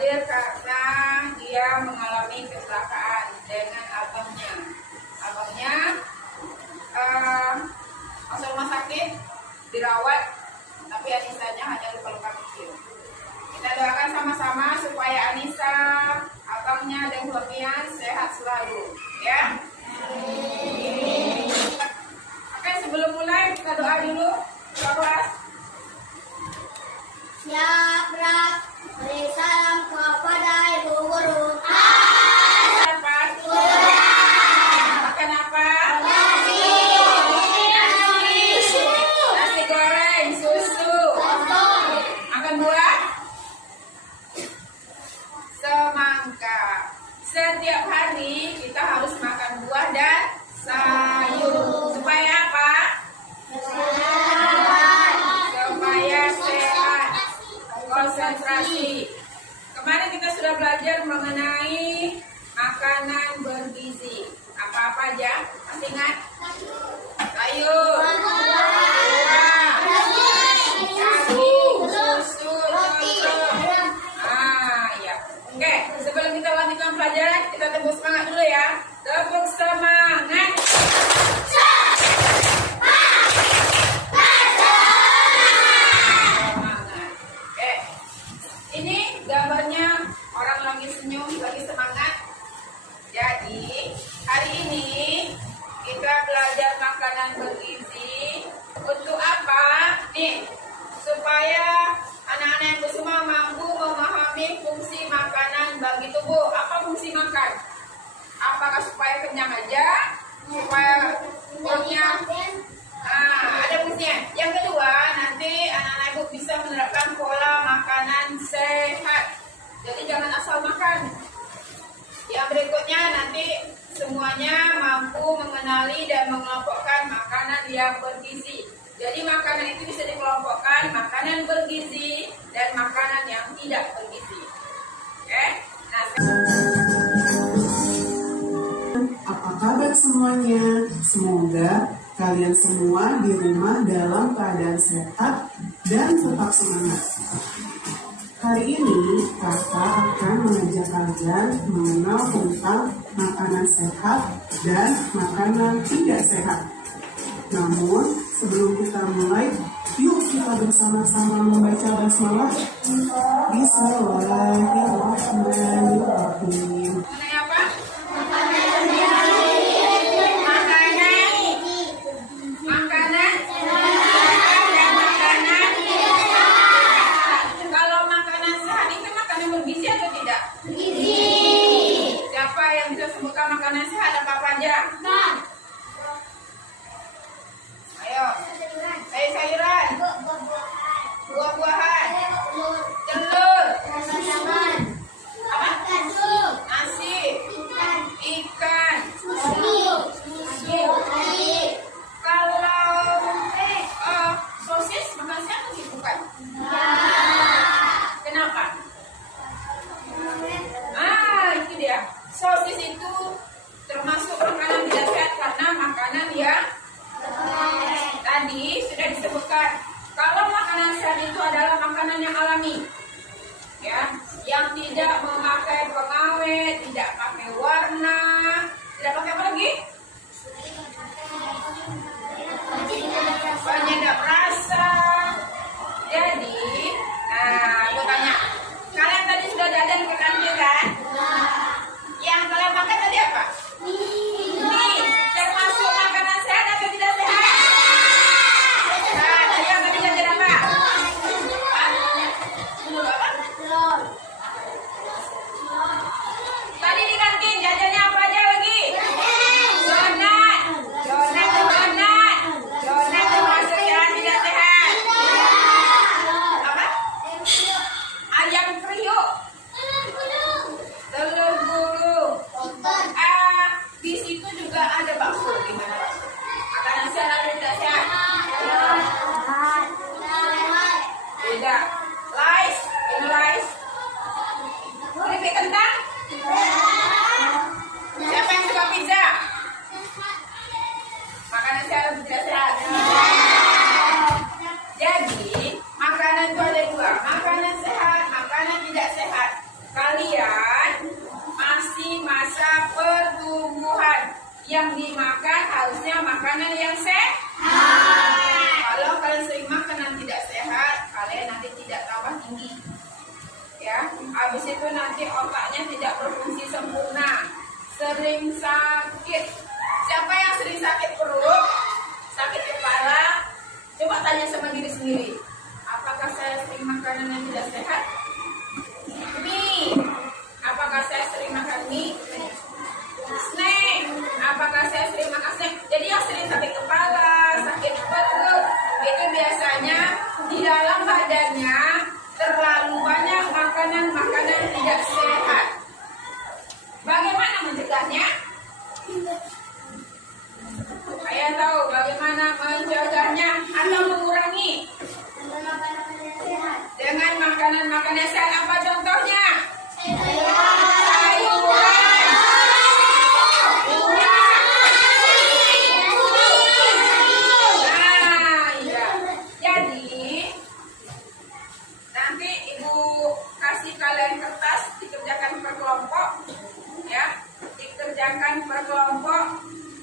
hadir karena dia mengalami kecelakaan dengan abangnya. Abangnya masuk rumah sakit, dirawat, tapi Anisanya hanya luka-luka kecil. Kita doakan sama-sama supaya Anissa, abangnya dan keluarganya sehat selalu, ya. Oke, sebelum mulai kita doa dulu. Kelas. Siap, berat. Beri salam kepada ibu guru. Makan apa? Nasi. Nasi goreng, susu. Makan buah? Semangka. Setiap hari kita harus makan buah dan sayur. Supaya apa? Supaya sehat. Konsentrasi. Kemarin kita sudah belajar mengenai makanan bergizi. Apa-apa aja? Masih ingat? Sayur, buah, daging, susu, telur. Ya. Oke, sebelum kita lanjutkan pelajaran, kita tepuk semangat dulu ya. Tepuk semangat. Ini gambarnya orang lagi senyum, lagi semangat. Jadi hari ini kita belajar makanan bergizi. Untuk apa? Nih, supaya anak-anak yang semua mampu memahami fungsi makanan bagi tubuh. Apa fungsi makan? Apakah supaya kenyang aja? Supaya perutnya ada fungsinya. Yang kedua, nanti anak-anak ibu bisa menerapkan pola makanan sehat. Jadi jangan asal makan. Yang berikutnya nanti semuanya mampu mengenali dan mengelompokkan makanan yang bergizi. Jadi makanan itu bisa dikelompokkan makanan bergizi dan makanan yang tidak bergizi. Oke? Nah, apa kabar semuanya? Semoga kalian semua di rumah dalam keadaan sehat dan tetap semangat. Hari ini kakak akan mengajak kalian mengenal tentang makanan sehat dan makanan tidak sehat. Namun sebelum kita mulai, yuk kita bersama-sama membaca basmalah. Bismillahirrahmanirrahim. mengenai apa? Makanan dan makanan. Kalau makanan sehat itu makanan bergizi atau tidak? Siapa yang bisa sebutkan makanan sehat apa aja? Ayo. Sayur-sayuran, buah-buahan, telur, apa? Nasi, ikan, susu. Kalau sosis makan siang atau bukan? Kenapa? Itu dia. Sosis itu termasuk makanan tidak sehat karena makanan yang tadi sudah disebutkan. Kalau makanan sehat itu adalah makanan yang alami, ya, yang tidak memakai pengawet, tidak pakai warna, tidak pakai apa lagi? Penyedap rasa. Jadi, aku tanya, kalian tadi sudah jajan ke kantin kan? Yang kalian makan tadi apa? Mie. Termasuk makanan sehat atau tidak sehat? Nah, tadi yang tadi jajan apa? Telur apa? Tadi di kantin jajannya apa aja lagi? Donat. Donat termasuk yang tidak sehat. Apa? Ayam kriuk. Telur gulung. Di situ juga ada bakso. Gimana bakso? Makanan sehat atau tidak sehat? Beda. Rice. Yang dimakan harusnya makanan yang sehat. Kalau kalian sering makanan tidak sehat, kalian nanti tidak tambah tinggi. Ya, habis itu nanti otaknya tidak berfungsi sempurna. Sering sakit. Siapa yang sering sakit perut, sakit kepala? Coba tanya sama diri sendiri. Apakah saya sering makanan yang tidak sehat? Mie. Apakah saya sering makan mie? Snack. Apakah saya sering makan snack? Jadi yang sering sakit kepala, sakit perut, itu biasanya di dalam badannya terlalu banyak makanan-makanan tidak sehat. Bagaimana mencegahnya? Saya tahu bagaimana mencegahnya atau mengurangi. Dengan makanan-makanan sehat. Apa contohnya?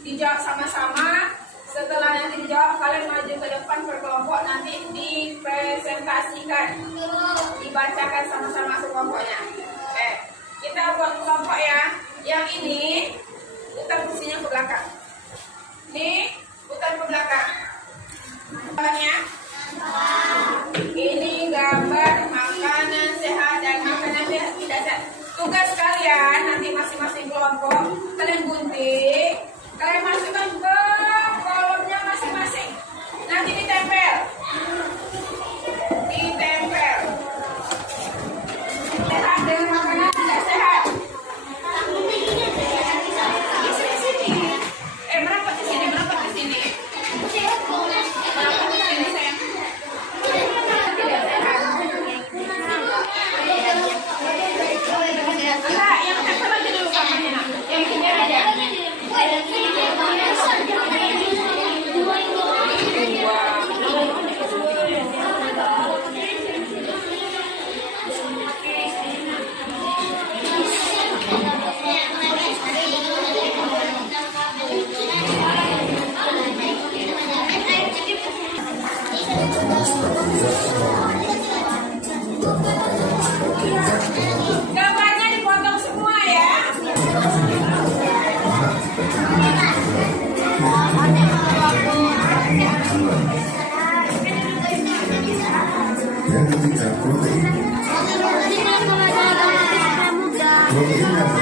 Dijawab sama-sama. Setelah nanti dijawab, kalian maju ke depan berkelompok, nanti dipresentasikan, dibacakan sama-sama sekelompoknya. Kita buat kelompok ya. Yang ini putar kursinya ke belakang. Ini putar ke belakang. Gambarnya ini gambar makanan sehat dan makanan yang tidak sehat. Tugas kalian nanti masing-masing kelompok kalian gunting. Kalian masukkan ke kolomnya masing-masing. Nanti ditempel. Ditempel. Sehat dengan makanan tidak sehat. Merapat di sini, merapat di sini. Merapat di sini, sayang. Tidak sehat. Enggak, yang tempel aja dulu kamarnya. Yang ini aja. Gambarnya dipotong semua ya. Yang ketiga, protein. Protein yang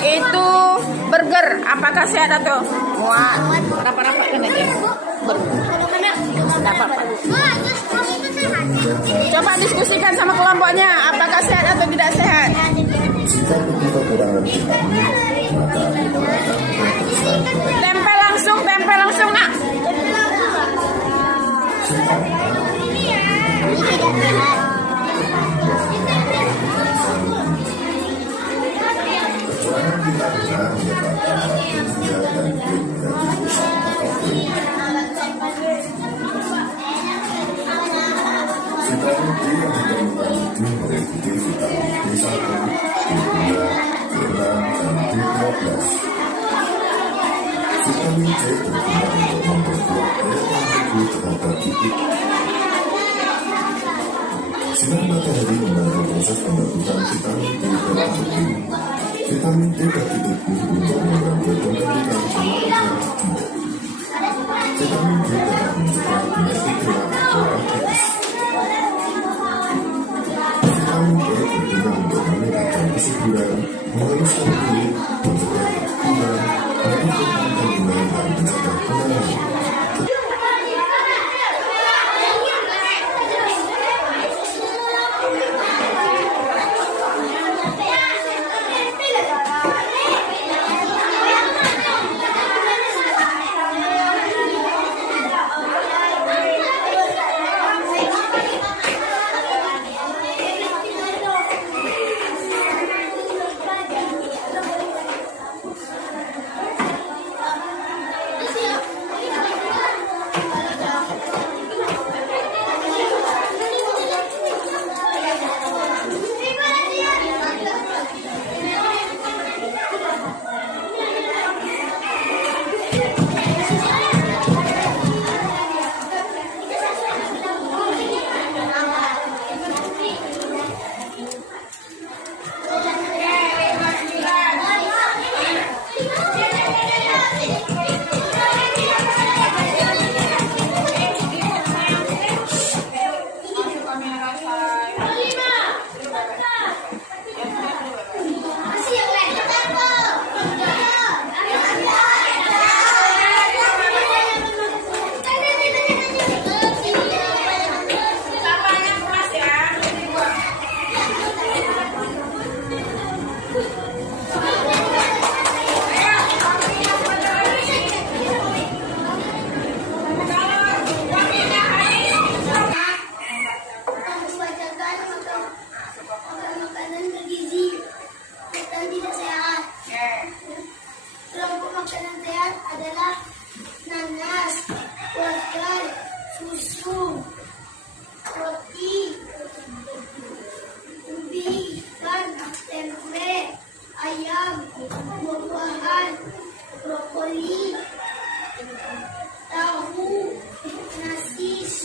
Itu burger, apakah sehat atau muat? Rapat-rapatkan aja. Tidak apa-apa. Coba diskusikan sama kelompoknya, apakah sehat atau tidak sehat? Jika kita kekurangan vitamin, maka Tempel langsung nak. kekurangan vitamin menyebabkan anemia dan vitamin D yang tidak membantu mengikuti vitamin B1, B2, B6, dan B12. Vitamin C berguna untuk memperkuat daya tahan tubuh terhadap titik. Sinar matahari membantu proses pembentukan vitamin D dalam tubuh. Vitamin D bagi tubuh untuk membantu pembentukan sel darah. Vitamin D dapat mencegah penyakit gerak atau artritis. Vitamin D berguna untuk meningkatkan kesuburan, menghaluskan kulit, mencegah kekurangan, meningkatkan kandungan dan mencegah pengalaman.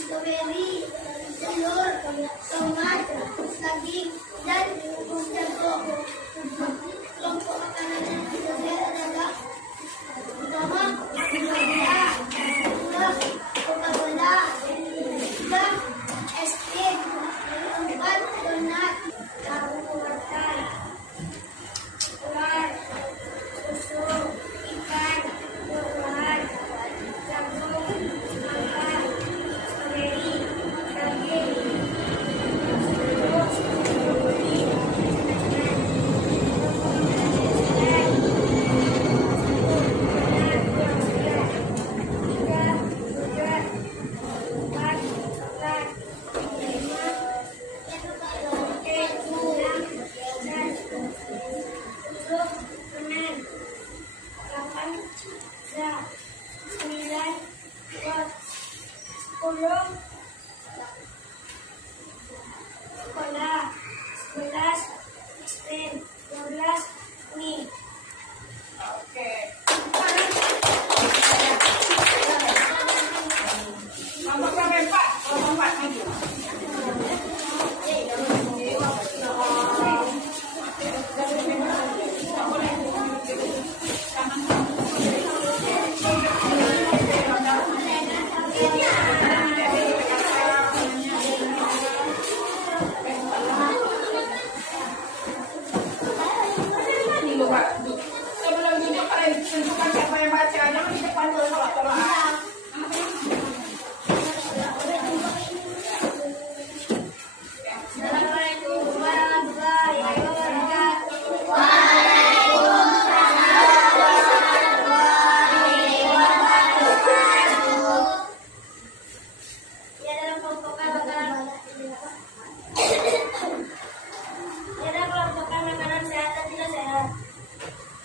stroberi, telur, tomat, daging, dan jago. Kelompok makanan yang tidak sehat adalah pertama, gula, dua, Coca-Cola, tiga, es krim, empat, donat, tahu wortel, telur, susu, ikan, buah-buahan, jagung, semangka, stroberi, daging, jeruk, brokoli, sekolah, 11, STEM, 12, mie. Oke. Kelompok sampai 4. Kelompok 4 maju. Sebelum duduk kalian tentukan siapa yang baca. Jangan di depan dulu tolak-tolakan. Assalamualaikum warahmatullahi wabarakatuh. Ya, dalam kelompokan makanan sehat dan tidak sehat.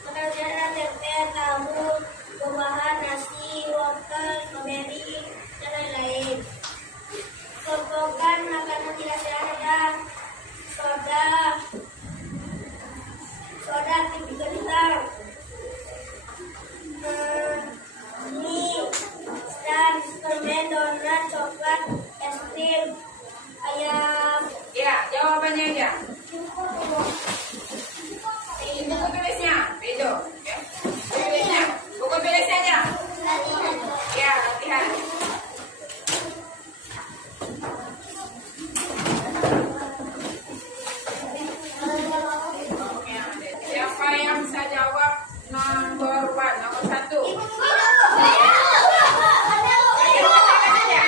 Makanan sehat adalah tempe, tahu, buah-buahan, nasi, wortel, stroberi, dan lain-lain. Kelompokan makanan tidak sehat adalah soda tipikal hitam, mie, dan permen, donat, coklat, es krim, ayam. Ya, jawabannya aja. Ini buku tulisnya. Bedo. Ya. Tulisnya. Buku tulisnya aja. Ya, latihan. Siapa yang bisa jawab nomor 1? Nomor 1. Bacakan aja.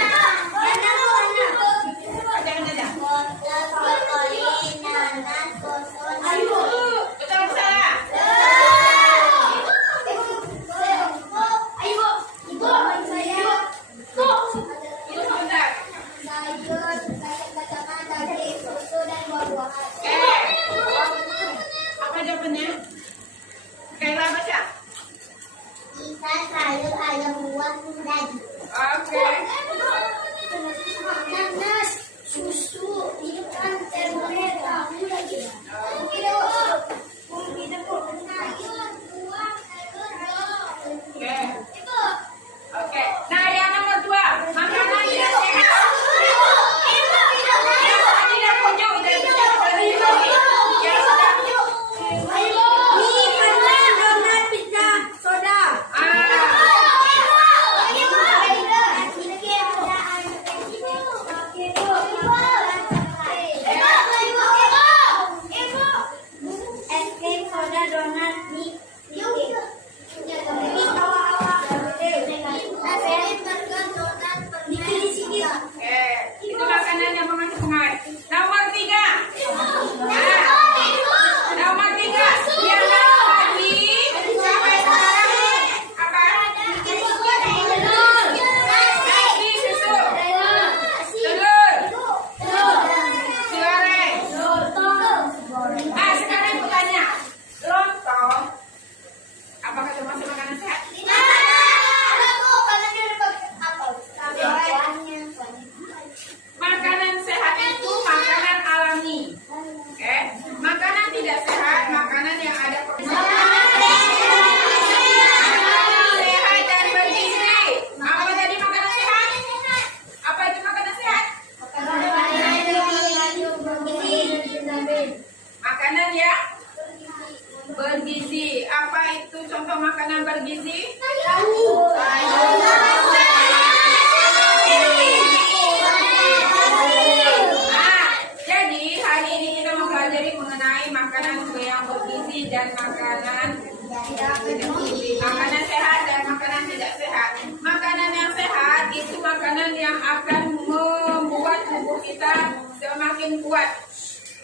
kita semakin kuat.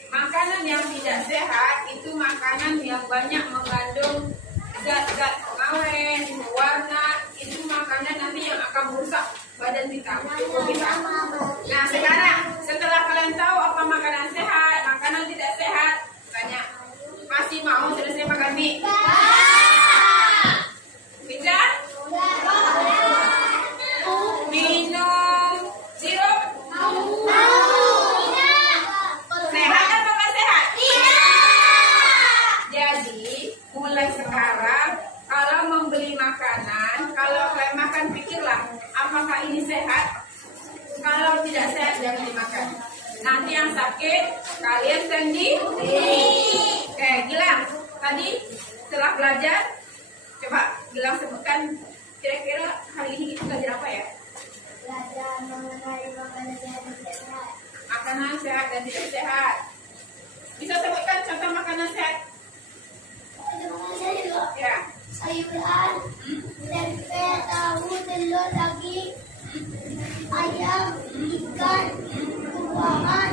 Makanan yang tidak sehat itu makanan yang banyak mengandung zat-zat pengawet, pewarna, itu makanan nanti yang akan merusak badan kita, tubuh kita. Nah sekarang setelah kalian tahu apa makanan sehat, makanan tidak sehat, tanya, masih mau selesai makan mie? Bisa? Minum sirup? Sehat atau nggak sehat? Jadi mulai sekarang kalau membeli makanan, kalau kalian makan pikirlah apakah ini sehat. Kalau tidak sehat jangan dimakan. Nanti yang sakit kalian sendiri. Oke, Gilang. Tadi setelah belajar, coba Gilang sebutkan kira-kira hari ini kita belajar apa ya? Belajar mengenai makanan sehat dan tidak sehat. Makanan sehat dan tidak sehat. Bisa sebutkan contoh makanan sehat? Ada makanan sehat juga. Ya. Sayuran, tempe, tahu, telur, daging, ayam, ikan, buah-buahan,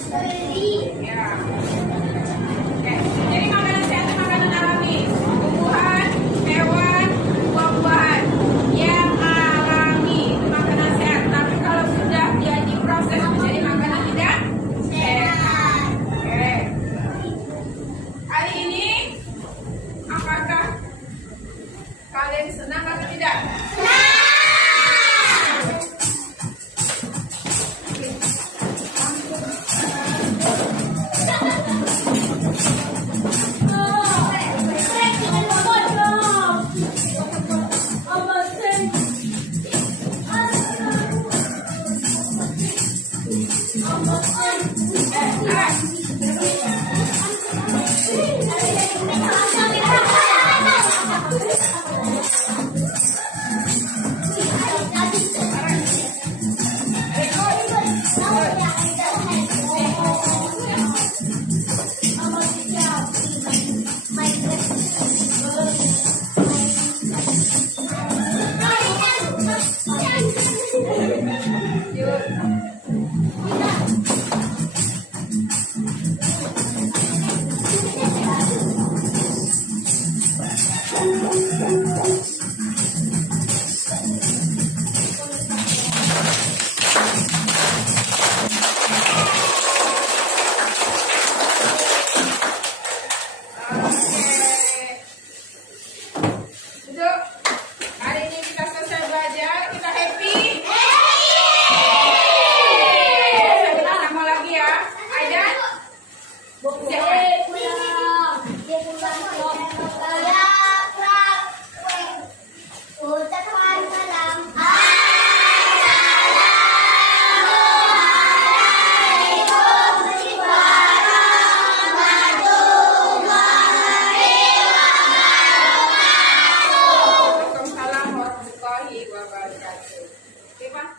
strawberry. Ya. Oke. Jadi makanan sehat itu makanan alami, tumbuhan, hewan, buah-buahan yang alami itu makanan sehat. Tapi kalau sudah dia diproses menjadi makanan tidak sehat. Oke. Hari ini apakah kalian senang atau tidak? Untuk hari ini kita selesai belajar, kita happy. Kita sama lagi ya. Aidan, siapa? Waalaikumsalam warahmatullahi wabarakatuh. Oke, Pak.